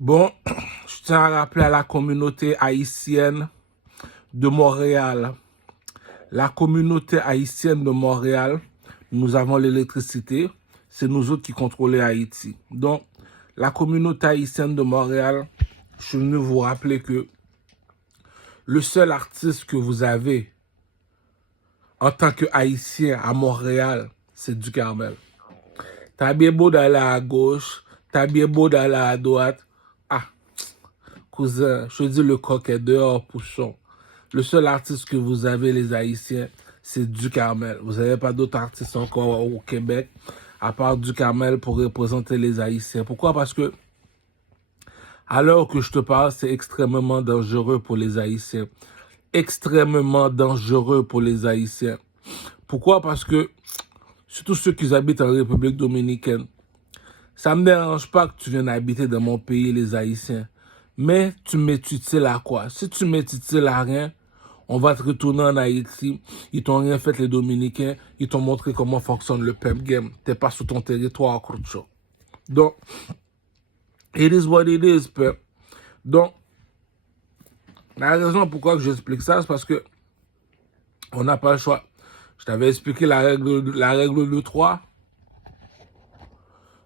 Bon, je tiens à rappeler à la communauté haïtienne de Montréal. La communauté haïtienne de Montréal, nous avons l'électricité. C'est nous autres qui contrôlons Haïti. Donc, la communauté haïtienne de Montréal, je suis venu vous rappeler que le seul artiste que vous avez en tant que haïtien à Montréal, c'est Ducarmel. T'as bien beau d'aller à gauche, t'as bien beau d'aller à droite. Ah, cousin, je te dis le coq est dehors, pouchon. Le seul artiste que vous avez, les Haïtiens, c'est Ducarmel. Vous n'avez pas d'autres artistes encore au Québec, à part Ducarmel pour représenter les Haïtiens. Pourquoi? Parce que, à l'heure que je te parle, c'est extrêmement dangereux pour les Haïtiens. Extrêmement dangereux pour les Haïtiens. Pourquoi? Parce que, surtout ceux qui habitent en République dominicaine, ça ne me dérange pas que tu viennes habiter dans mon pays, les Haïtiens. Mais tu m'es utile à quoi? Si tu m'es utile à rien, on va te retourner en Haïti. Ils t'ont rien fait, les Dominicains. Ils t'ont montré comment fonctionne le pimp game. T'es pas sur ton territoire, Crucho. Donc, it is what it is, peuple. Donc, la raison pourquoi que j'explique ça, c'est parce que on n'a pas le choix. Je t'avais expliqué la règle de 3.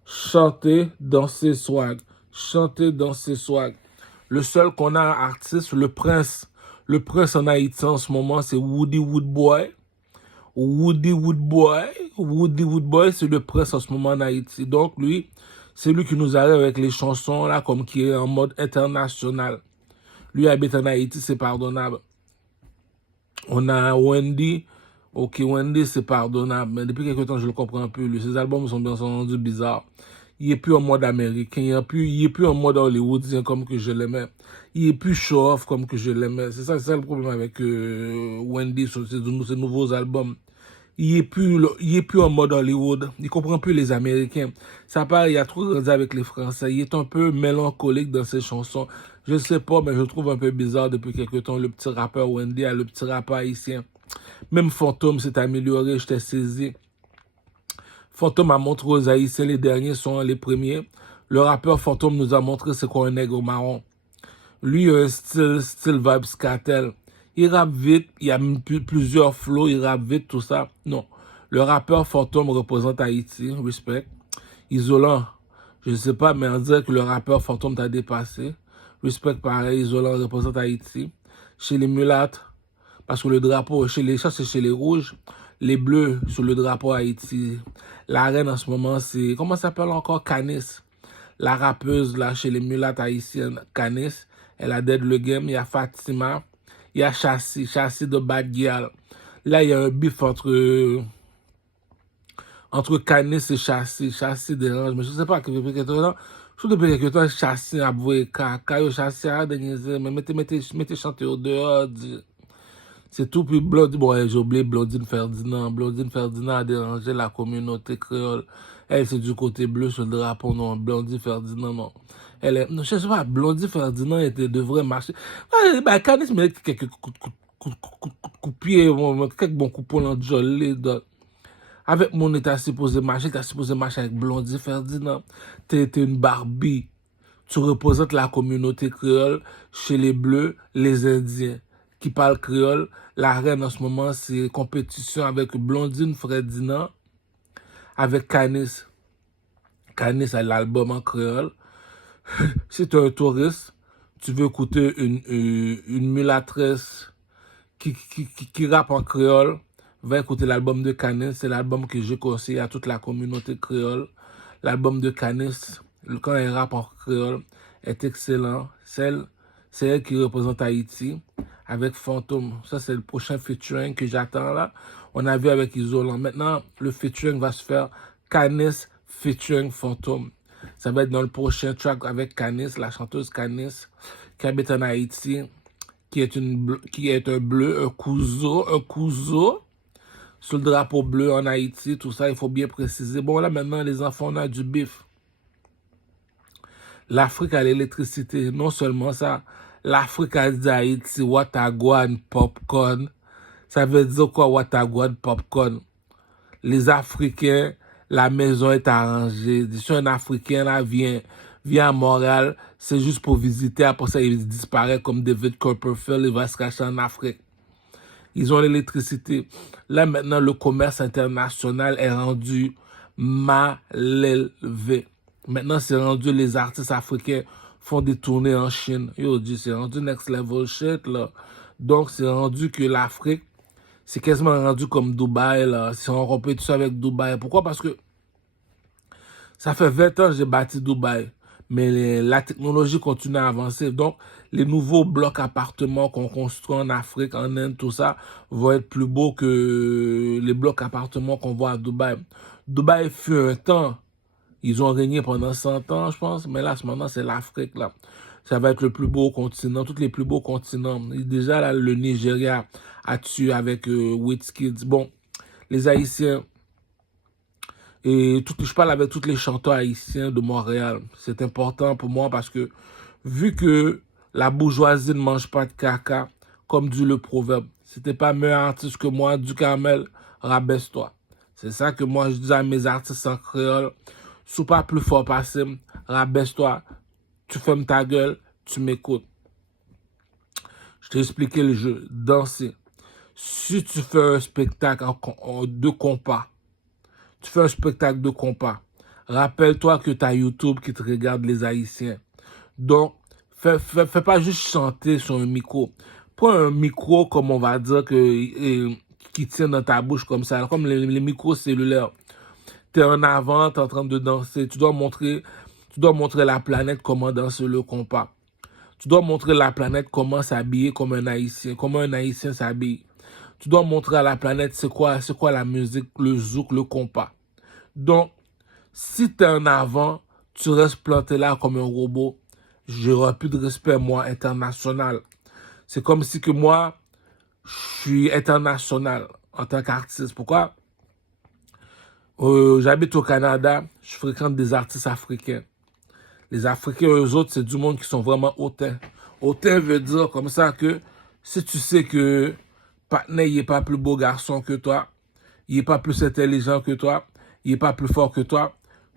Chanter, danser, swag. Chanter, danser, swag. Le seul qu'on a artiste, le prince en Haïti en ce moment, c'est Woody Woodboy. Woody Woodboy, c'est le prince en ce moment en Haïti. Donc lui, c'est lui qui nous arrive avec les chansons là, comme qui est en mode international. Lui habite en Haïti, c'est pardonnable. On a Wendy. Ok, Wendy, c'est pardonnable. Mais depuis quelques temps, je le comprends plus. Lui, ses albums sont bien rendus bizarres. Il est plus en mode américain. Il est plus en mode hollywoodien comme que je l'aimais. Il est plus show-off comme que je l'aimais. C'est ça le problème avec Wendy sur ses nouveaux albums. Il est plus en mode Hollywood. Il comprend plus les Américains. Ça part, il a trop grandi avec les Français. Il est un peu mélancolique dans ses chansons. Je sais pas, mais je trouve un peu bizarre depuis quelques temps le petit rappeur Wendy à le petit rappeur haïtien. Même Fantôme s'est amélioré, je t'ai saisi. Fantôme a montré aux Haïtiens, les derniers sont les premiers. Le rappeur Fantôme nous a montré c'est quoi un nègre marron. Lui, il a un style vibes cartel. Il rappe vite, il y a plusieurs flows, il rappe vite, tout ça. Non. Le rappeur Fantôme représente Haïti, respect. Isolant, je ne sais pas, mais on dirait que le rappeur Fantôme t'a dépassé. Respect pareil, Isolant représente Haïti. Chez les mulattes, parce que le drapeau, ça c'est chez les rouges, les bleus sur le drapeau Haïti. La reine en ce moment, c'est, comment ça s'appelle encore? Canis. La rappeuse là chez les mulattes haïtiennes, Canis. Elle a dead le game. Il y a Fatima. Il y a Chassis de Bad Girl. Là, il y a un bif entre Canis et Chassis. Chassis dérange. Mais je ne sais pas, depuis quelque temps, depuis quelque temps, Chassis a voué caca. Chassis a déniaisé. Mais mettez chanter au dehors. C'est tout. Puis Blondine, bon, j'ai oublié Blondine Ferdinand. Blondine Ferdinand a dérangé la communauté créole. Elle, c'est du côté bleu sur le drapeau, non. Blondie Ferdinand, non. Elle est, non, je sais pas, Blondie Ferdinand devrait marcher. Bah, Canis met quelques coups de pied, quelques bons coups pour l'enjolé. Avec mon état supposé marcher, t'as supposé marcher avec Blondie Ferdinand. T'es une Barbie. Tu représentes la communauté créole chez les Bleus, les Indiens qui parlent créole. La reine en ce moment, c'est compétition avec Blondine Ferdinand, avec Canis. Canis a l'album en créole. Si tu es un touriste, tu veux écouter une mulâtresse qui rappe en créole, va écouter l'album de Canis. C'est l'album que je conseille à toute la communauté créole. L'album de Canis, quand elle rappe en créole, est excellent. C'est elle qui représente Haïti avec Fantôme. Ça, c'est le prochain featuring que j'attends là. On a vu avec Isolant. Maintenant, le featuring va se faire Canis featuring Fantôme. Ça va être dans le prochain track avec Canis, la chanteuse Canis, qui habite en Haïti, qui est un bleu, un couseau, sur le drapeau bleu en Haïti, tout ça, il faut bien préciser. Bon, là, maintenant, les enfants, on a du bif. L'Afrique a l'électricité. Non seulement ça, l'Afrique a dit Haïti, Watagouane, popcorn. Ça veut dire quoi, Watagouane, popcorn? Les Africains, la maison est arrangée. Si un Africain là vient vient à Montréal, c'est juste pour visiter. Après ça, il disparaît comme David Copperfield, il va se cacher en Afrique. Ils ont l'électricité. Là, maintenant, le commerce international est rendu mal élevé. Maintenant, c'est rendu les artistes africains font des tournées en Chine. Yo, dis, c'est rendu next level shit, là. Donc, c'est rendu que l'Afrique, c'est quasiment rendu comme Dubaï, là. Si on compare tout ça avec Dubaï. Pourquoi? Parce que ça fait 20 ans que j'ai bâti Dubaï, mais la technologie continue à avancer. Donc, les nouveaux blocs appartements qu'on construit en Afrique, en Inde, tout ça, vont être plus beaux que les blocs appartements qu'on voit à Dubaï. Dubaï fut un temps, ils ont régné pendant 100 ans, je pense, mais là, maintenant, c'est l'Afrique, là. Ça va être le plus beau continent, tous les plus beaux continents. Et déjà, là, le Nigeria a tué avec Wizkid. Bon, les Haïtiens, et je parle avec tous les chanteurs haïtiens de Montréal. C'est important pour moi parce que vu que la bourgeoisie ne mange pas de caca, comme dit le proverbe, si t'es pas meilleur artiste que moi, du Carmel, rabaisse-toi. C'est ça que moi je dis à mes artistes en créole. Sois pas plus fort passé, rabaisse-toi. Tu fermes ta gueule, tu m'écoutes. Je t'ai expliqué le jeu. Danser. Si tu fais un spectacle en deux compas, tu fais un spectacle de compas. Rappelle-toi que tu as YouTube qui te regarde les Haïtiens. Donc, fais pas juste chanter sur un micro. Prends un micro, comme on va dire, qui tient dans ta bouche comme ça, comme les micros cellulaires. Tu es en avant, tu es en train de danser. Tu dois montrer la planète comment danser le compas. Tu dois montrer à la planète comment s'habiller comme un Haïtien, comment un Haïtien s'habille. Tu dois montrer à la planète c'est quoi la musique, le zouk, le compas. Donc, si tu es en avant, tu restes planté là comme un robot, j'aurai plus de respect, moi, international. C'est comme si que moi, je suis international en tant qu'artiste. Pourquoi? J'habite au Canada, je fréquente des artistes africains. Les Africains, eux autres, c'est du monde qui sont vraiment hautains. Hautain veut dire comme ça que si tu sais que Patnais, il n'est pas plus beau garçon que toi, il n'est pas plus intelligent que toi, il n'est pas plus fort que toi,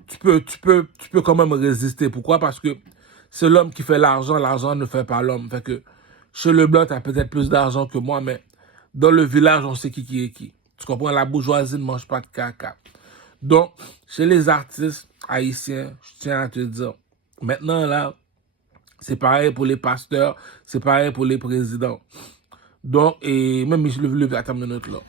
tu peux quand même résister. Pourquoi? Parce que c'est l'homme qui fait l'argent, l'argent ne fait pas l'homme. Fait que chez Leblanc, tu as peut-être plus d'argent que moi, mais dans le village, on sait qui est qui. Tu comprends? La bourgeoisie ne mange pas de caca. Donc, chez les artistes haïtiens, je tiens à te dire, maintenant là, c'est pareil pour les pasteurs, c'est pareil pour les présidents. Donc, et même attends une minute là.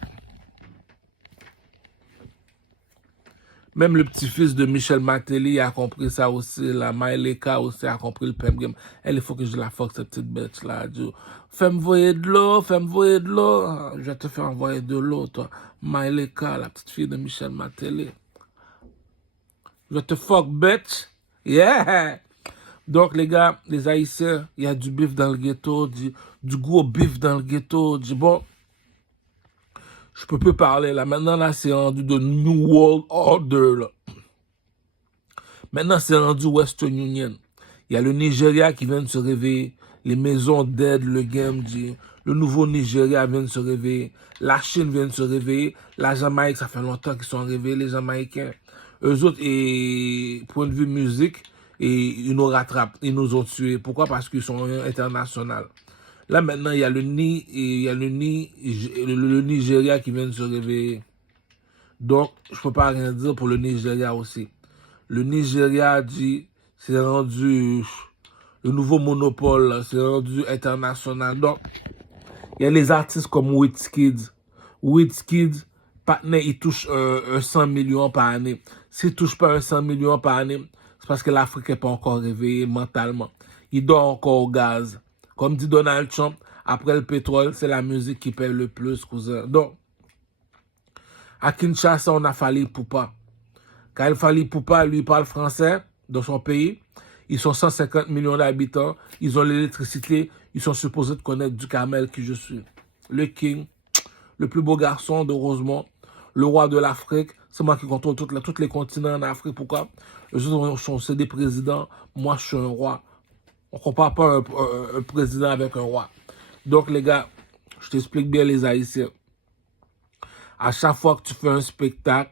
Même le petit-fils de Michel Matéli a compris ça aussi. La Maëleka aussi a compris le PM game. Elle, il faut que je la fuck, cette petite bête là. Fais-moi voyer de l'eau, fais-moi voyer de l'eau. Je vais te faire envoyer de l'eau, toi. Maëleka, la petite fille de Michel Matéli. Je te fuck, bitch. Yeah! Donc, les gars, les Haïtiens, il y a du bif dans le ghetto, du gros bif dans le ghetto. Bon, je peux plus parler là. Maintenant, là, c'est rendu de New World Order, là. Maintenant, c'est rendu Western Union. Il y a le Nigeria qui vient de se réveiller. Les maisons d'aide, le game, le nouveau Nigeria vient de se réveiller. La Chine vient de se réveiller. La Jamaïque, ça fait longtemps qu'ils sont réveillés, les Jamaïcains. Eux autres, et point de vue musique, et ils nous rattrapent, ils nous ont tués. Pourquoi? Parce qu'ils sont internationaux. Là, maintenant, il y a le Nigeria qui vient de se réveiller. Donc, je peux pas rien dire pour le Nigeria aussi. Le Nigeria dit, c'est rendu le nouveau monopole, c'est rendu international. Donc, il y a les artistes comme Wizkid. Wizkid, Patnais, il touche 100 millions par année. S'il ne touche pas 100 millions par année, c'est parce que l'Afrique n'est pas encore réveillée mentalement. Il dort encore au gaz. Comme dit Donald Trump, après le pétrole, c'est la musique qui paye le plus, cousin. Donc, à Kinshasa, on a Fally Ipupa. Quand Fally Ipupa, lui, parle français dans son pays. Ils sont 150 millions d'habitants. Ils ont l'électricité. Ils sont supposés de connaître du Carmel qui je suis. Le King, le plus beau garçon de Rosemont, le roi de l'Afrique. C'est moi qui contrôle tous les continents en Afrique. Pourquoi? Les autres sont des présidents. Moi, je suis un roi. On ne compare pas un président avec un roi. Donc, les gars, je t'explique bien les Haïtiens. À chaque fois que tu fais un spectacle,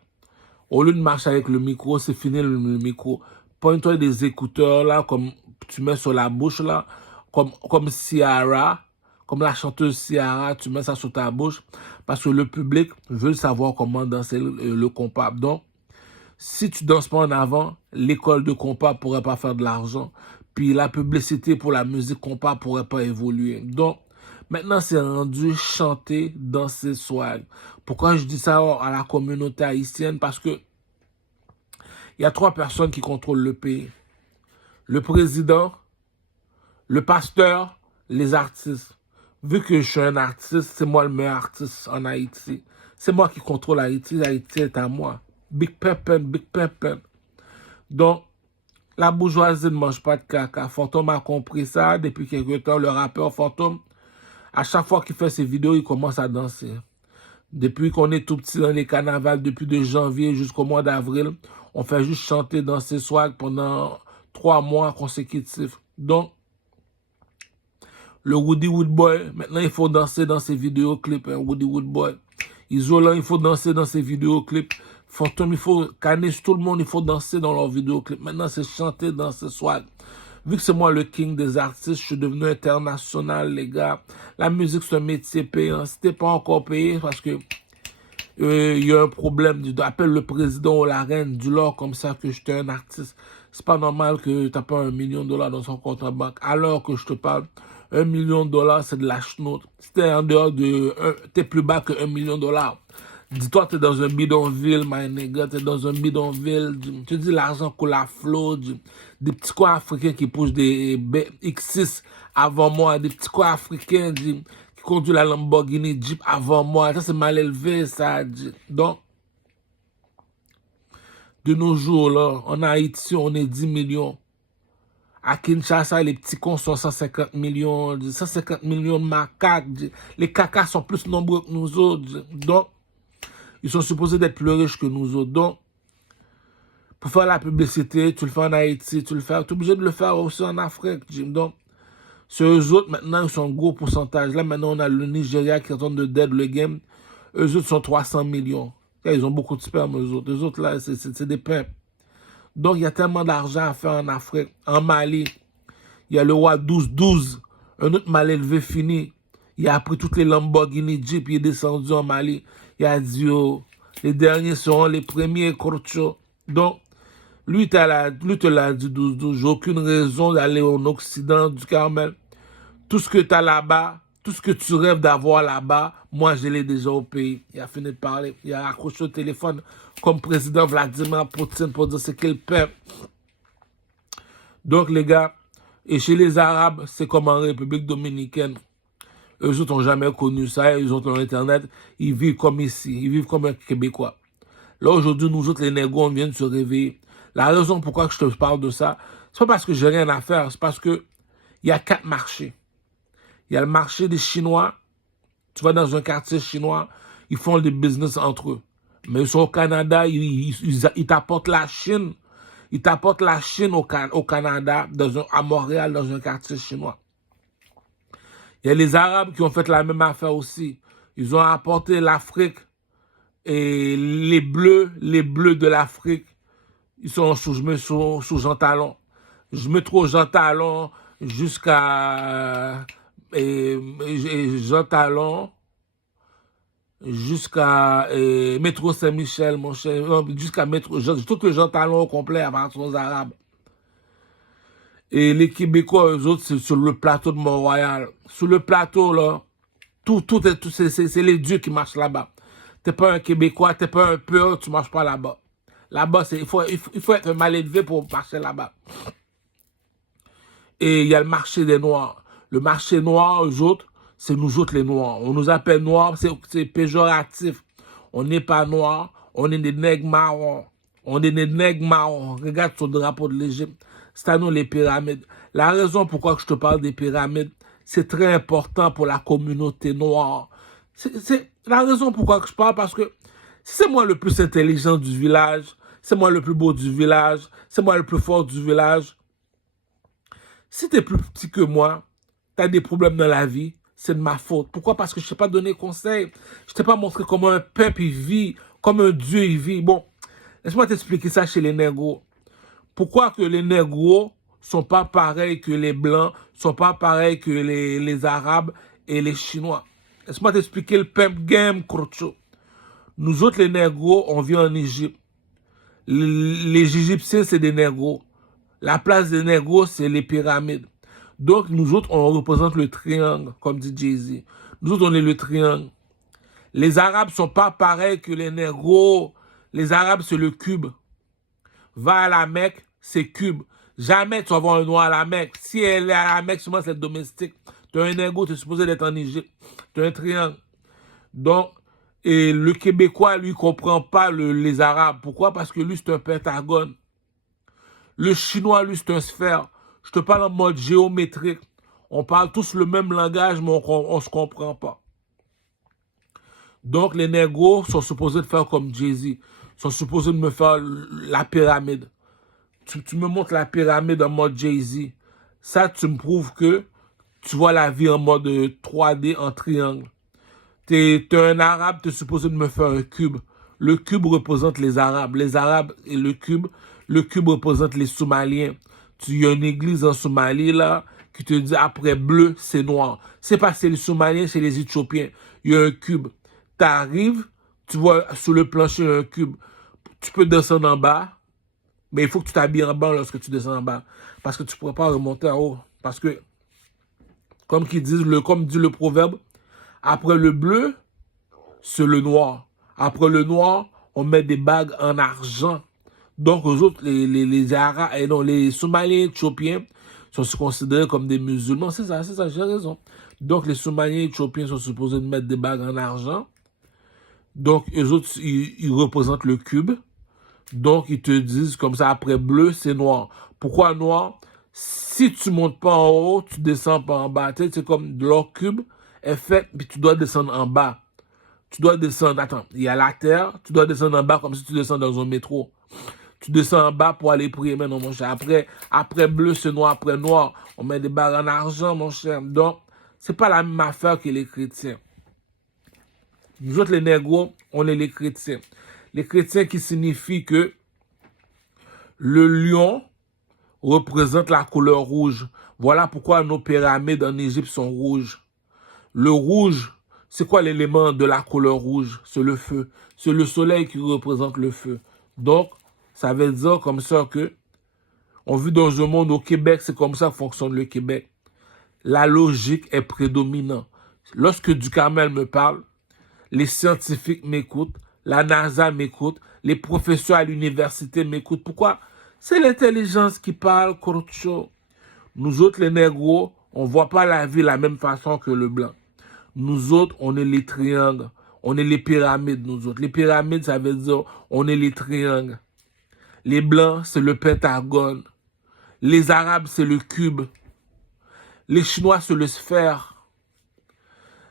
au lieu de marcher avec le micro, c'est fini le micro. Prends-toi des écouteurs, là, comme tu mets sur la bouche, là, comme Ciara, comme la chanteuse Ciara, tu mets ça sur ta bouche, parce que le public veut savoir comment danser le compas. Donc, si tu danses pas en avant, l'école de compas pourrait pas faire de l'argent. Puis la publicité pour la musique compas pourrait pas évoluer. Donc, maintenant, c'est rendu chanter, danser, swag. Pourquoi je dis ça à la communauté haïtienne? Parce que il y a 3 personnes qui contrôlent le pays. Le président, le pasteur, les artistes. Vu que je suis un artiste, c'est moi le meilleur artiste en Haïti. C'est moi qui contrôle Haïti. Haïti est à moi. Big Pimpin, Big Pimpin. Donc, la bourgeoisie ne mange pas de caca. Fantôme a compris ça depuis quelque temps. Le rappeur Fantôme, à chaque fois qu'il fait ses vidéos, il commence à danser. Depuis qu'on est tout petit dans les carnavals, depuis de janvier jusqu'au mois d'avril, on fait juste chanter, danser, swag pendant 3 mois consécutifs. Donc, le Woody Woodboy, maintenant il faut danser dans ses vidéoclips, hein, Woody Woodboy. Isolant, il faut danser dans ses vidéoclips. Fantôme, il faut Canis, tout le monde, il faut danser dans leurs vidéoclips. Maintenant, c'est chanter, danser, swag. Vu que c'est moi le king des artistes, je suis devenu international, les gars. La musique, c'est un métier payant. Si t'es pas encore payé, parce que il y a un problème, appelle le président ou la reine du lore comme ça que je suis un artiste. C'est pas normal que tu n'as pas $1 million dans son compte en banque. Alors que je te parle, $1 million, c'est de la chenoute. Si t'es en dehors de, t'es plus bas que $1 million. Dis-toi, t'es dans un bidonville, my nigga, t'es dans un bidonville. Tu dis l'argent coule à flot. Des petits coins africains qui poussent des X6 avant moi, des petits coins africains qui conduisent la Lamborghini Jeep avant moi. Ça, c'est mal élevé, ça. Donc, de nos jours, là, en Haïti, on est 10 millions. À Kinshasa, les petits cons sont 150 millions. 150 millions de macaques. Les cacas sont plus nombreux que nous autres. Donc, ils sont supposés d'être plus riches que nous autres. Donc, pour faire la publicité, tu le fais en Haïti, tu es obligé de le faire aussi en Afrique. Donc, sur eux autres, maintenant, ils sont un gros pourcentage. Là, maintenant, on a le Nigeria qui est en train de dead le game. Eux autres sont 300 millions. Là, ils ont beaucoup de sperme, eux autres. Eux autres, là, c'est des pimps. Donc, il y a tellement d'argent à faire en Afrique. En Mali, il y a le roi 12-12. Un autre mal élevé fini. Il a pris toutes les Lamborghini Jeep, il est descendu en Mali. Il a dit, oh, les derniers seront les premiers, Corcho. Donc, lui te l'a dit 12-12. J'ai aucune raison d'aller au Occident du Carmel. Tout ce que tu as là-bas, tout ce que tu rêves d'avoir là-bas, moi, je l'ai déjà au pays. Il a fini de parler. Il a accroché au téléphone comme président Vladimir Poutine pour dire ce qu'il perd. Donc, les gars, et chez les Arabes, c'est comme en République dominicaine. Eux autres n'ont jamais connu ça, ils ont Internet, ils vivent comme ici, ils vivent comme un Québécois. Là, aujourd'hui, nous autres, les négros, on vient de se réveiller. La raison pourquoi je te parle de ça, c'est pas parce que j'ai rien à faire, c'est parce que il y a 4 marchés. Il y a le marché des Chinois. Tu vas dans un quartier chinois, ils font des business entre eux. Mais ils sont au Canada, ils t'apportent la Chine. Ils t'apportent la Chine au Canada, à Montréal, dans un quartier chinois. Il y a les Arabes qui ont fait la même affaire aussi. Ils ont apporté l'Afrique et les bleus de l'Afrique. Ils sont sous Jean Talon. Je mets trop Jean Talon jusqu'à Jean Talon jusqu'à Métro Saint-Michel, mon cher. Jusqu'à Métro, tout le Jean Talon au complet à partir aux Arabes. Et les Québécois, eux autres, c'est sur le plateau de Mont-Royal. Sur le plateau, là, c'est les dieux qui marchent là-bas. T'es pas un Québécois, t'es pas un pur, tu marches pas là-bas. Là-bas, il faut être mal élevé pour marcher là-bas. Et il y a le marché des Noirs. Le marché noir, eux autres, c'est nous autres les Noirs. On nous appelle Noirs, c'est péjoratif. On n'est pas Noirs, on est des nègres marrons. On est des nègres marrons. Regarde sur le drapeau de l'Égypte. C'est à nous les pyramides. La raison pourquoi je te parle des pyramides, c'est très important pour la communauté noire. C'est la raison pourquoi je parle, parce que c'est moi le plus intelligent du village, c'est moi le plus beau du village, c'est moi le plus fort du village. Si tu es plus petit que moi, tu as des problèmes dans la vie, c'est de ma faute. Pourquoi? Parce que je ne t'ai pas donné conseil. Je ne t'ai pas montré comment un peuple il vit, comme un dieu il vit. Bon, laisse-moi t'expliquer ça chez les négros. Pourquoi que les négros sont pas pareils que les blancs, sont pas pareils que les arabes et les chinois? Laisse-moi t'expliquer le pimp game, Crocho. Nous autres, les négros, on vit en Égypte. Les Égyptiens, c'est des négros. La place des négros, c'est les pyramides. Donc, nous autres, on représente le triangle, comme dit Jay-Z. Nous autres, on est le triangle. Les Arabes sont pas pareils que les négros. Les Arabes, c'est le cube. Va à la Mecque, c'est cube. Jamais tu vas voir un noir à la Mecque. Si elle est à la Mecque, seulement c'est domestique. Tu as un négro, tu es supposé d'être en Égypte. Tu as un triangle. Donc, et le Québécois, lui, comprend pas les Arabes. Pourquoi? Parce que lui, c'est un pentagone. Le Chinois, lui, c'est un sphère. Je te parle en mode géométrique. On parle tous le même langage, mais on se comprend pas. Donc, les négros sont supposés de faire comme Jay-Z. Ils sont supposés de me faire la pyramide. Tu me montres la pyramide en mode Jay-Z. Ça, tu me prouves que tu vois la vie en mode 3D, en triangle. T'es un arabe, t'es supposé de me faire un cube. Le cube représente les arabes. Les arabes et le cube représente les Somaliens. Il y a une église en Somalie, là, qui te dit après bleu, c'est noir. C'est pas c'est les Somaliens, c'est les Éthiopiens. Il y a un cube. T'arrives, tu vois sur le plancher un cube. Tu peux descendre en bas, mais il faut que tu t'habilles en bas lorsque tu descends en bas. Parce que tu ne pourras pas remonter en haut. Parce que, comme dit le proverbe, après le bleu, c'est le noir. Après le noir, on met des bagues en argent. Donc, aux autres, les Arabes, et non, les Somaliens éthiopiens sont considérés comme des musulmans. C'est ça, j'ai raison. Donc, les Somaliens éthiopiens sont supposés de mettre des bagues en argent. Donc, eux autres, ils représentent le cube. Donc, ils te disent comme ça, après bleu, c'est noir. Pourquoi noir? Si tu montes pas en haut, tu descends pas en bas. Tu sais, c'est comme leur cube est fait, puis tu dois descendre en bas. Tu dois descendre, attends, il y a la terre, tu dois descendre en bas comme si tu descends dans un métro. Tu descends en bas pour aller prier, mais non, mon cher. Après bleu, c'est noir, après noir, on met des barres en argent, mon cher. Donc, c'est pas la même affaire que les chrétiens. Nous autres, les négros, on est les chrétiens. Les chrétiens qui signifient que le lion représente la couleur rouge. Voilà pourquoi nos pyramides en Égypte sont rouges. Le rouge, c'est quoi l'élément de la couleur rouge? C'est le feu. C'est le soleil qui représente le feu. Donc, ça veut dire comme ça que on vit dans un monde au Québec, c'est comme ça que fonctionne le Québec. La logique est prédominante. Lorsque Duhamel me parle, les scientifiques m'écoutent, la NASA m'écoute, les professeurs à l'université m'écoutent. Pourquoi? C'est l'intelligence qui parle, Crocho. Nous autres, les négros, on ne voit pas la vie de la même façon que le blanc. Nous autres, on est les triangles. On est les pyramides, nous autres. Les pyramides, ça veut dire on est les triangles. Les blancs, c'est le pentagone. Les arabes, c'est le cube. Les chinois, c'est le sphère.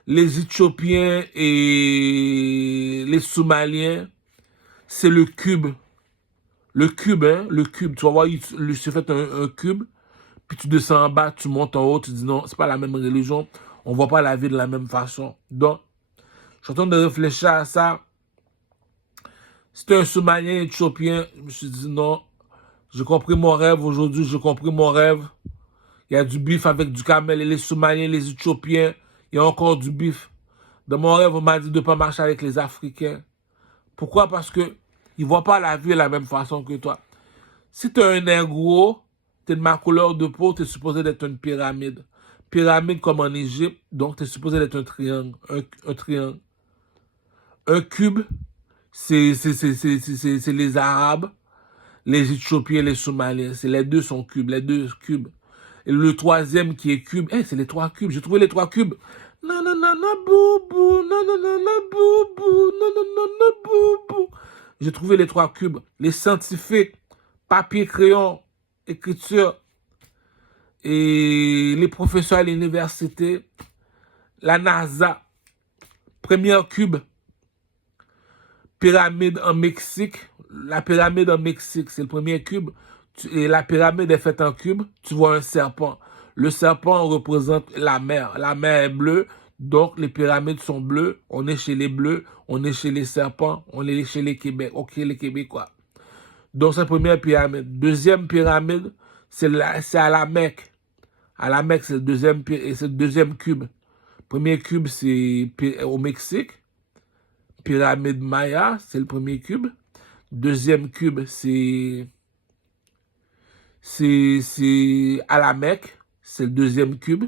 Les Éthiopiens et les Somaliens, c'est le cube. Le cube, hein, le cube. Tu vas voir, il se fait un cube, puis tu descends en bas, tu montes en haut, tu dis non, c'est pas la même religion, on voit pas la vie de la même façon. Donc, je suis en train de réfléchir à ça. C'était un Somalien éthiopien, je me suis dit non, j'ai compris mon rêve aujourd'hui, j'ai compris mon rêve. Il y a du bif avec du camel et les Somaliens, les Éthiopiens, il y a encore du bif. Dans mon rêve, on m'a dit de ne pas marcher avec les Africains. Pourquoi? Parce que ils ne voient pas la vie de la même façon que toi. Si tu es un négro, tu es de ma couleur de peau, tu es supposé d'être une pyramide. Pyramide comme en Égypte, donc tu es supposé d'être un triangle. Un triangle. Un cube, c'est les Arabes, les Éthiopiens, les Somaliens. Les deux sont cubes, les deux cubes. Et le troisième qui est cube, c'est les trois cubes. J'ai trouvé les trois cubes. Non, non, non, non, boubou, non, non, non, non, boubou, non, non, non, non, boubou. J'ai trouvé les trois cubes. Les scientifiques, papier, crayon, écriture, et les professeurs à l'université, la NASA, premier cube, pyramide en Mexique. La pyramide en Mexique, c'est le premier cube. Et la pyramide est faite en cube. Tu vois un serpent. Le serpent représente la mer. La mer est bleue, donc les pyramides sont bleues. On est chez les bleus, on est chez les serpents, on est chez les Québec. Ok, les Québécois. Donc, c'est la première pyramide. Deuxième pyramide, c'est à la Mecque. À la Mecque, c'est le deuxième cube. Premier cube, c'est au Mexique. Pyramide Maya, c'est le premier cube. Deuxième cube, c'est à la Mecque, c'est le deuxième cube.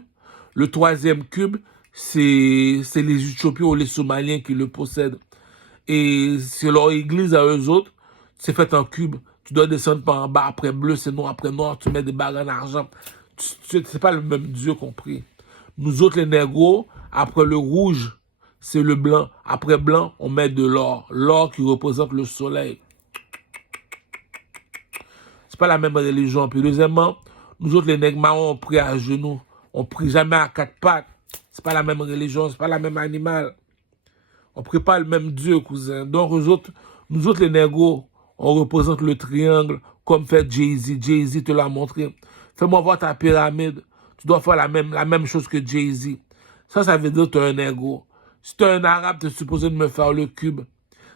Le troisième cube, c'est les Éthiopiens ou les Somaliens qui le possèdent. Et c'est leur église à eux autres, c'est fait en cube. Tu dois descendre par en bas, après bleu, c'est noir, après noir, tu mets des barres en argent. C'est pas le même Dieu qu'on prie. Nous autres, les négros, après le rouge, c'est le blanc. Après blanc, on met de l'or. L'or qui représente le soleil. C'est pas la même religion. Puis deuxièmement, nous autres, les nègres marrons, on prie à genoux. On prie jamais à quatre pattes. C'est pas la même religion, c'est pas la même animal. On prie pas le même Dieu, cousin. Donc, nous autres, les négros, on représente le triangle comme fait Jay-Z. Jay-Z te l'a montré. Fais-moi voir ta pyramide. Tu dois faire la même chose que Jay-Z. Ça veut dire que tu es un négro. Si tu es un arabe, tu es supposé de me faire le cube.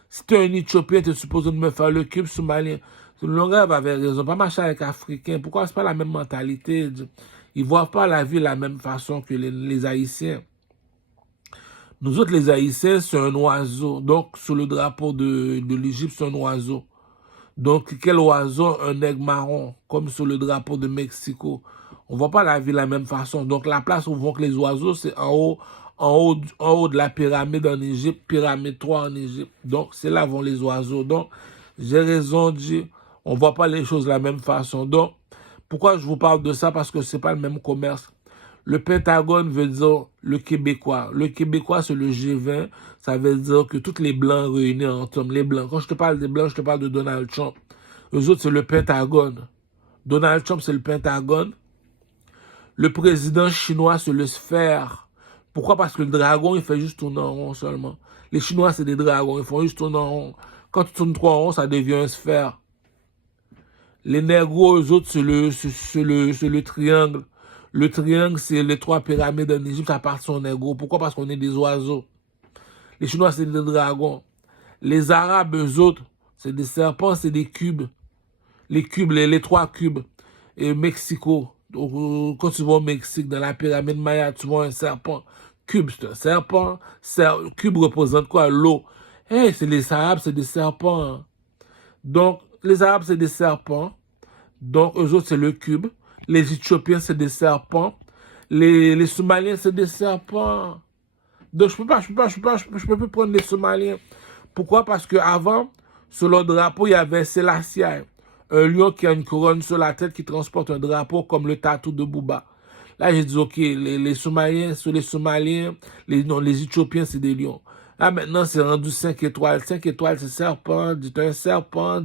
Si tu es un Éthiopien, tu es supposé de me faire le cube somalien. Le Longrave avait raison. Pas marcher avec Africains. Pourquoi c'est pas la même mentalité? Ils voient pas la vie de la même façon que les Haïtiens. Nous autres, les Haïtiens, c'est un oiseau. Donc, sur le drapeau de l'Égypte, c'est un oiseau. Donc, quel oiseau? Un aigle marron, comme sur le drapeau de Mexico. On ne voit pas la vie de la même façon. Donc, la place où vont que les oiseaux, c'est en haut de la pyramide en Égypte, pyramide 3 en Égypte. Donc, c'est là où vont les oiseaux. Donc, j'ai raison de dire, on ne voit pas les choses de la même façon. Donc, pourquoi je vous parle de ça? Parce que ce n'est pas le même commerce. Le Pentagone veut dire le Québécois. Le Québécois, c'est le G20. Ça veut dire que tous les Blancs réunis ensemble, les Blancs. Quand je te parle des Blancs, je te parle de Donald Trump. Eux autres, c'est le Pentagone. Donald Trump, c'est le Pentagone. Le président chinois, c'est le Sphère. Pourquoi? Parce que le dragon, il fait juste tourner en rond seulement. Les Chinois, c'est des dragons. Ils font juste tourner en rond. Quand tu tournes trop en rond, ça devient un Sphère. Les négros, eux autres, c'est le triangle. Le triangle, c'est les 3 pyramides en Égypte, ça appartient aux négros. Pourquoi? Parce qu'on est des oiseaux. Les Chinois, c'est des dragons. Les Arabes, eux autres, c'est des serpents, c'est des cubes. Les cubes, les 3 cubes. Et Mexico, quand tu vas au Mexique, dans la pyramide Maya, tu vois un serpent. Cube, c'est un serpent. Cube représente quoi? L'eau. Hey, c'est les Arabes, c'est des serpents. Donc, les Arabes, c'est des serpents. Donc, eux autres, c'est le cube. Les Éthiopiens, c'est des serpents. Les Somaliens, c'est des serpents. Donc, je peux plus prendre les Somaliens. Pourquoi? Parce qu'avant, sur leur drapeau, il y avait Selassie, un lion qui a une couronne sur la tête qui transporte un drapeau comme le tatou de Booba. Là, j'ai dit, OK, les Somaliens, sur les Somaliens, les Éthiopiens, c'est des lions. Là, maintenant, c'est rendu 5 étoiles. 5 étoiles, c'est serpent. T'es un serpent.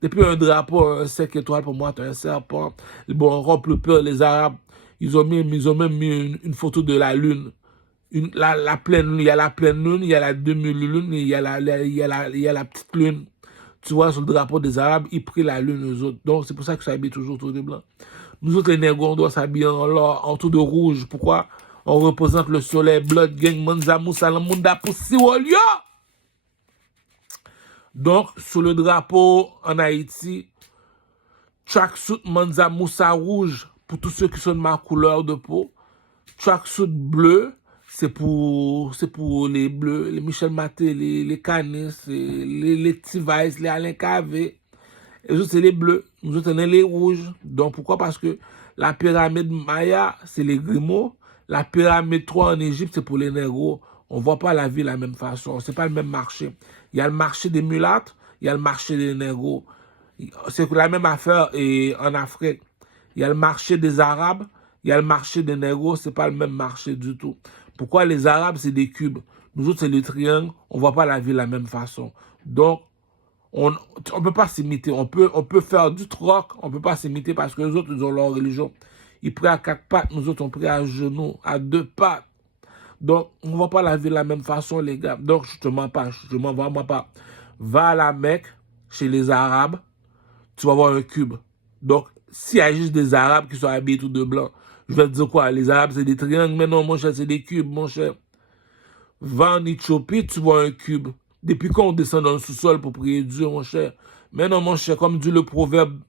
Depuis un drapeau, un 5 étoiles, pour moi, t'es un serpent. Bon, encore plus peur, les Arabes, ils ont même mis une photo de la lune. La pleine lune, il y a la pleine lune, il y a la demi-lune, il y a la petite lune. Tu vois, sur le drapeau des Arabes, ils prient la lune, eux autres. Donc, c'est pour ça que ça s'habille toujours tout de blanc. Nous autres, les négros, on doit s'habiller en tout de rouge. Pourquoi? On représente le soleil, Blood Gang, Manzamou, Salamunda, Poussiwolio. Donc, sur le drapeau en Haïti, tracksuit Manza Moussa rouge pour tous ceux qui sont de ma couleur de peau. Tracksuit bleu, c'est pour les bleus, les Michel Maté, les Canis, les T-Vice, les Alain Cavé. Et eux autres, c'est les bleus. Nous autres, on est les rouges. Donc, pourquoi? Parce que la pyramide Maya, c'est les Grimaud. La pyramide 3 en Égypte, c'est pour les négros. On ne voit pas la vie de la même façon. Ce n'est pas le même marché. Il y a le marché des mulâtres, il y a le marché des négros. C'est la même affaire et en Afrique. Il y a le marché des Arabes, il y a le marché des négros, ce n'est pas le même marché du tout. Pourquoi les Arabes, c'est des cubes? Nous autres, c'est des triangles, on ne voit pas la vie de la même façon. Donc, on ne peut pas s'imiter. On peut faire du troc, on ne peut pas s'imiter parce que les autres, ils ont leur religion. Ils prient à 4 pattes, nous autres, on prie à genoux, à 2 pattes. Donc, on ne voit pas la vie de la même façon, les gars. Donc, je te mens pas, je te mens vraiment pas. Va à la Mecque, chez les Arabes, tu vas voir un cube. Donc, s'il y a juste des Arabes qui sont habillés tout de blanc, je vais te dire quoi? Les Arabes, c'est des triangles, mais non, mon cher, c'est des cubes, mon cher. Va en Éthiopie, tu vois un cube. Depuis quand on descend dans le sous-sol pour prier Dieu, mon cher? Mais non, mon cher, comme dit le proverbe,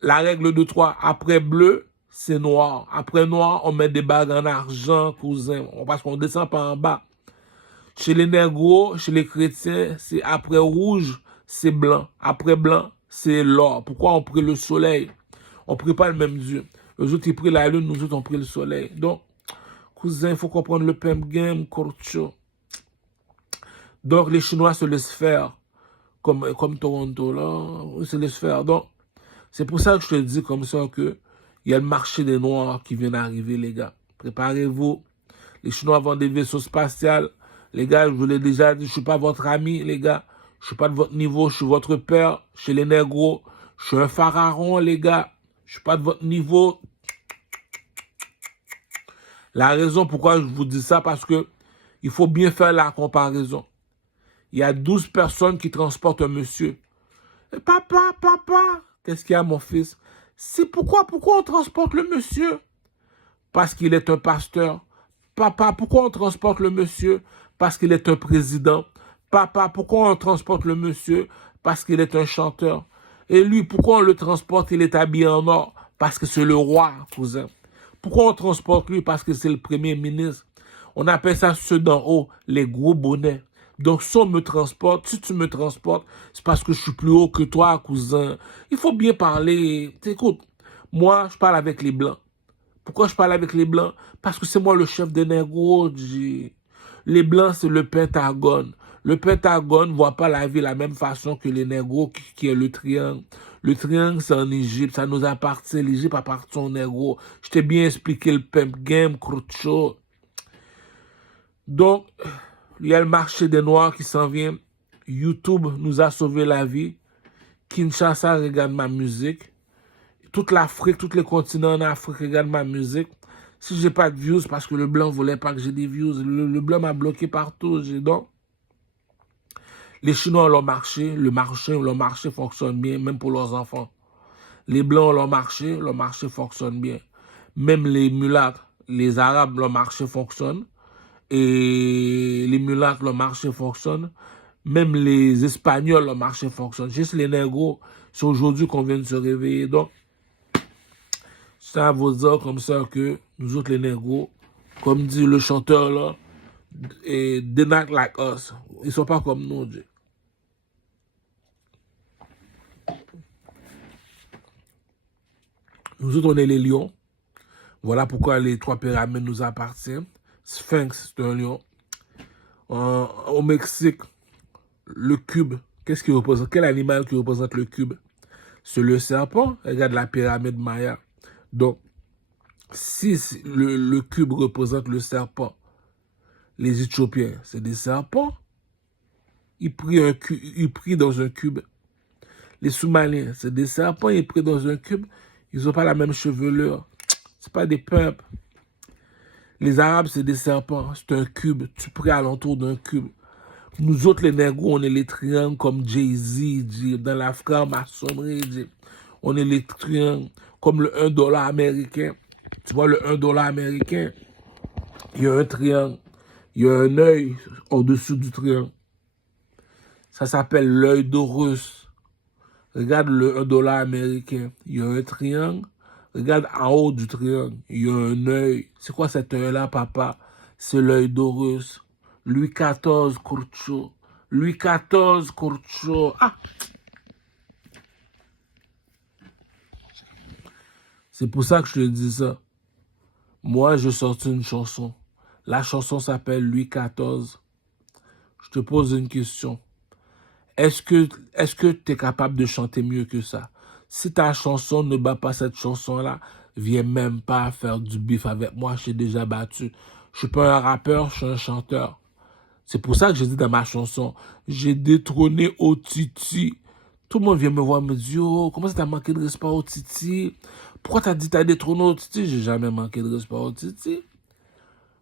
la règle de 3, après bleu, c'est noir. Après noir, on met des bagues en argent, cousin. Parce qu'on descend par en bas. Chez les négros, chez les chrétiens, c'est après rouge, c'est blanc. Après blanc, c'est l'or. Pourquoi on prie le soleil? On ne prie pas le même Dieu. Les autres, ils prient la lune, nous autres, on prie le soleil. Donc, cousin, il faut comprendre le pem game, corcho. Donc, les Chinois se laissent faire, comme Toronto, là, ils se laissent faire. Donc, c'est pour ça que je te dis comme ça que il y a le marché des Noirs qui vient d'arriver, les gars. Préparez-vous. Les Chinois vendent des vaisseaux spatials. Les gars, je vous l'ai déjà dit, je ne suis pas votre ami, les gars. Je ne suis pas de votre niveau, je suis votre père. Chez les négros, je suis un pharaon, les gars. Je ne suis pas de votre niveau. La raison pourquoi je vous dis ça, parce que il faut bien faire la comparaison. Il y a 12 personnes qui transportent un monsieur. Et papa, qu'est-ce qu'il y a, mon fils? C'est pourquoi on transporte le monsieur? Parce qu'il est un pasteur. Papa, pourquoi on transporte le monsieur? Parce qu'il est un président. Papa, pourquoi on transporte le monsieur? Parce qu'il est un chanteur. Et lui, pourquoi on le transporte? Il est habillé en or. Parce que c'est le roi, cousin. Pourquoi on transporte lui? Parce que c'est le premier ministre. On appelle ça ceux d'en haut, les gros bonnets. Donc, si on me transporte, si tu me transportes, c'est parce que je suis plus haut que toi, cousin. Il faut bien parler. Écoute, moi, je parle avec les Blancs. Pourquoi je parle avec les Blancs? Parce que c'est moi le chef des négros. Les Blancs, c'est le Pentagone. Le Pentagone ne voit pas la vie de la même façon que les négros qui est le triangle. Le triangle, c'est en Égypte. Ça nous appartient. L'Égypte appartient aux négros. Je t'ai bien expliqué le pimp game, Crucho. Donc, il y a le marché des Noirs qui s'en vient. YouTube nous a sauvé la vie. Kinshasa regarde ma musique. Toute l'Afrique, tous les continents en Afrique regardent ma musique. Si j'ai pas de views, parce que le blanc voulait pas que j'ai des views, le blanc m'a bloqué partout. Donc, les Chinois ont leur marché fonctionne bien, même pour leurs enfants. Les blancs ont leur marché fonctionne bien. Même les mulâtres, les arabes, leur marché fonctionne. Et les mulâtres, leur marché fonctionne. Même les espagnols, leur marché fonctionne. Juste les négros, c'est aujourd'hui qu'on vient de se réveiller. Donc, ça veut dire comme ça que nous autres les négros, comme dit le chanteur là, et they're not like us. Ils sont pas comme nous, Dieu. Nous autres, on est les lions. Voilà pourquoi les 3 pyramides nous appartiennent. Sphinx, c'est un lion. Au Mexique, le cube, qu'est-ce qui représente? Quel animal qui représente le cube? C'est le serpent. Regarde la pyramide Maya. Donc, si le cube représente le serpent, les Éthiopiens, c'est des serpents. Ils prient dans un cube. Les Somaliens, c'est des serpents, ils prient dans un cube. Ils n'ont pas la même chevelure. C'est pas des peuples. Les Arabes, c'est des serpents. C'est un cube. Tu pries alentour d'un cube. Nous autres, les négros, on est les triangles comme Jay-Z, dans la franc-maçonnerie. On est les triangles comme le 1$ américain. Tu vois, le 1$ américain, il y a un triangle. Il y a un œil au-dessus du triangle. Ça s'appelle l'œil d'Horus. Regarde le 1$ américain. Il y a un triangle. Regarde en haut du triangle. Il y a un œil. C'est quoi cet œil-là, papa? C'est l'œil d'Horus. Louis XIV, Curcho. Louis XIV, Curcho. Ah! C'est pour ça que je te dis ça. Moi, je sorti une chanson. La chanson s'appelle Louis XIV. Je te pose une question. Est-ce que tu es capable de chanter mieux que ça? Si ta chanson ne bat pas cette chanson-là, viens même pas faire du bif avec moi, je t'ai déjà battu. Je suis pas un rappeur, je suis un chanteur. C'est pour ça que j'ai dit dans ma chanson, j'ai détrôné Otiti. Tout le monde vient me voir et me dit, oh, comment ça t'as manqué de respect à Otiti? Pourquoi t'as dit t'as détrôné Otiti? J'ai jamais manqué de respect à Otiti.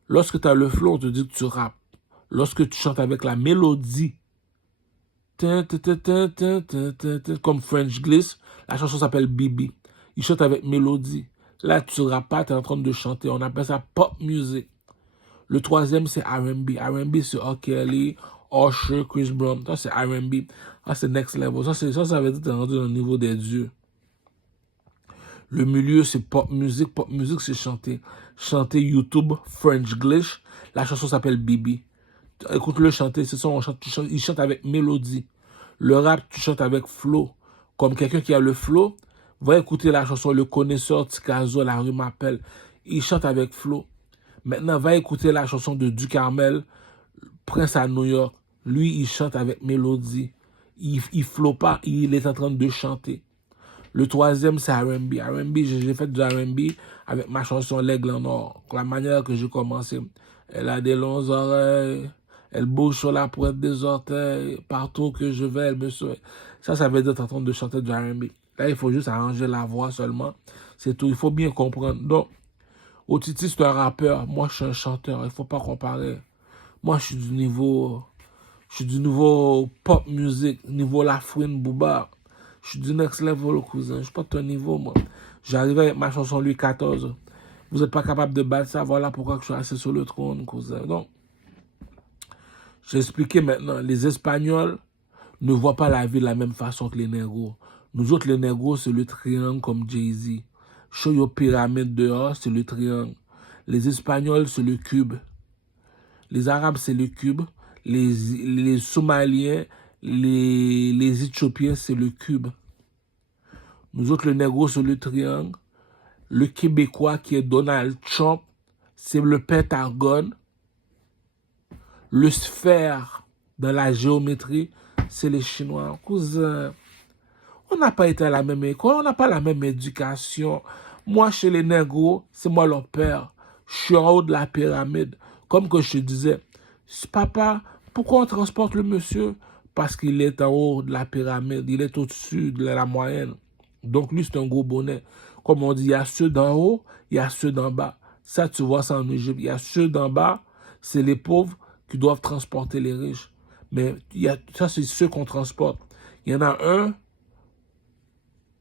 Lorsque t'as le flow, on te dit que tu rappes. Lorsque tu chantes avec la mélodie, comme French Gliss, la chanson s'appelle Bibi. Il chante avec mélodie. Là, tu rappes pas, tu es en train de chanter. On appelle ça pop music. Le troisième, c'est R&B. R&B, c'est R. Kelly, Usher, Chris Brown. Ça, c'est R&B. Ah, c'est next level. Ça veut dire que t'es rendu au niveau des dieux. Le milieu, c'est pop music. Pop music, c'est chanter. Chanter YouTube, French Glitch. La chanson s'appelle Bibi. Écoute-le chanter. C'est ça, il chante avec mélodie. Le rap, tu chantes avec flow. Comme quelqu'un qui a le flow, va écouter la chanson Le Connaisseur, Tikazo, La rue m'appelle. Il chante avec flow. Maintenant, va écouter la chanson de Ducarmel, Prince à New York. Lui, il chante avec mélodie. Il flow pas, il est en train de chanter. Le troisième, c'est R&B. R&B, j'ai fait du R&B avec ma chanson L'Aigle en or. La manière que j'ai commencé. Elle a des longues oreilles. Elle bouge sur la pointe des orteils. Partout que je vais, elle me sourit. Ça veut dire que tu es en train de chanter du R&B. Là, il faut juste arranger la voix seulement. C'est tout. Il faut bien comprendre. Donc, Otiti, c'est un rappeur. Moi, je suis un chanteur. Il ne faut pas comparer. Moi, je suis du niveau pop music, niveau Lafouine, Booba. Je suis du next level, cousin. Je suis pas de ton niveau, moi. J'arrivais avec ma chanson Louis XIV. Vous n'êtes pas capable de battre ça. Voilà pourquoi je suis assis sur le trône, cousin. Donc, j'ai expliqué maintenant. Les Espagnols ne voient pas la vie de la même façon que les négros. Nous autres, les négros, c'est le triangle comme Jay-Z. Show your pyramide dehors, c'est le triangle. Les Espagnols, c'est le cube. Les Arabes, c'est le cube. Les Somaliens, les Éthiopiens, c'est le cube. Nous autres, le négro, c'est le triangle. Le Québécois, qui est Donald Trump, c'est le pentagone. Le sphère, dans la géométrie, c'est les Chinois. Cousin, on n'a pas été à la même école, on n'a pas la même éducation. Moi, chez les négros, c'est moi leur père. Je suis en haut de la pyramide. Comme que je te disais, papa, pourquoi on transporte le monsieur? Parce qu'il est en haut de la pyramide, il est au-dessus de la moyenne. Donc lui, c'est un gros bonnet. Comme on dit, il y a ceux d'en haut, il y a ceux d'en bas. Ça, tu vois ça en Égypte. Il y a ceux d'en bas, c'est les pauvres qui doivent transporter les riches. Mais ça, c'est ceux qu'on transporte. Il y en a un,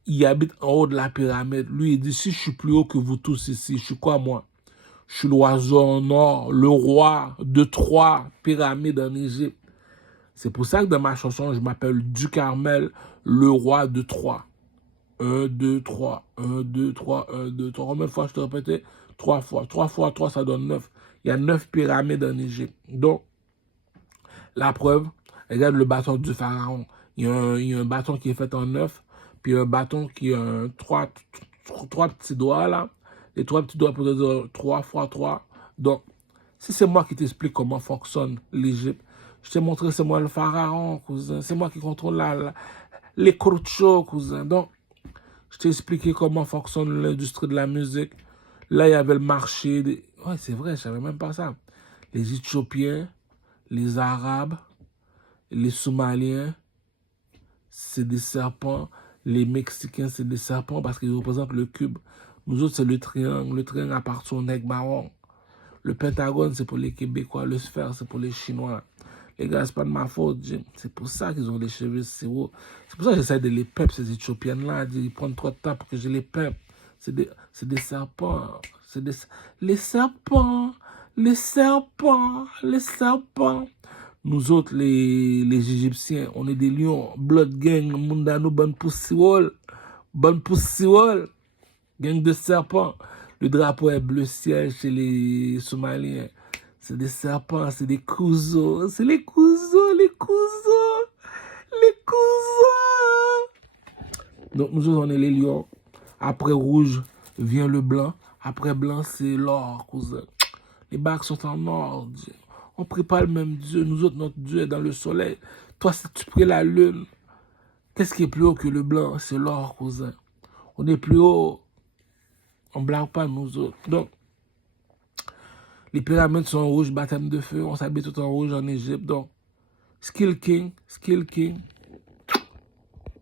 il habite en haut de la pyramide. Lui, il dit, si je suis plus haut que vous tous ici, je suis quoi, moi? Je suis l'oiseau en or, le roi de 3 pyramides en Égypte. C'est pour ça que dans ma chanson, je m'appelle Ducarmel, le roi de 3. 1, 2, 3, 1, 2, 3, 1, 2, 3. Combien de fois je te répétais? 3 fois. 3 fois 3, ça donne 9. Il y a 9 pyramides en Égypte. Donc, la preuve, regarde le bâton du pharaon. Il y a un bâton qui est fait en 9, puis un bâton qui a 3 petits doigts là. Les 3 petits doigts pour te dire 3 fois 3. Donc, si c'est moi qui t'explique comment fonctionne l'Égypte, je t'ai montré c'est moi le pharaon, cousin. C'est moi qui contrôle les cruchos, cousin. Donc, je t'ai expliqué comment fonctionne l'industrie de la musique. Là, il y avait le marché. Ouais, c'est vrai, je savais même pas ça. Les Éthiopiens, les Arabes, les Somaliens, c'est des serpents. Les Mexicains, c'est des serpents parce qu'ils représentent le cube. Nous autres, c'est le triangle. Le triangle appartient au nègre marron. Le pentagone, c'est pour les Québécois. Le sphère, c'est pour les Chinois. Les gars, c'est pas de ma faute, Jim. C'est pour ça qu'ils ont les cheveux si hauts. C'est pour ça que j'essaie de les pep, ces Éthiopiennes-là. Ils prennent trop de temps pour que je les pep. C'est des serpents. Les serpents. Les serpents. Les serpents. Nous autres, les Égyptiens, on est des lions. Blood gang, Mundano, bonne poussiole. Bonne poussiole. Gang de serpents. Le drapeau est bleu ciel chez les Somaliens. C'est des serpents, c'est des couseaux. C'est les couseaux, les couseaux. Les couseaux. Donc nous autres, on est les lions. Après rouge vient le blanc. Après blanc, c'est l'or, cousin. Les bacs sont en or. On ne prie pas le même Dieu. Nous autres, notre Dieu est dans le soleil. Toi, si tu pries la lune, qu'est-ce qui est plus haut que le blanc? C'est l'or, cousin. On est plus haut. On ne blague pas, nous autres. Donc, les pyramides sont rouges, baptême de feu. On s'habille tout en rouge en Égypte. Donc, Skill King, Skill King.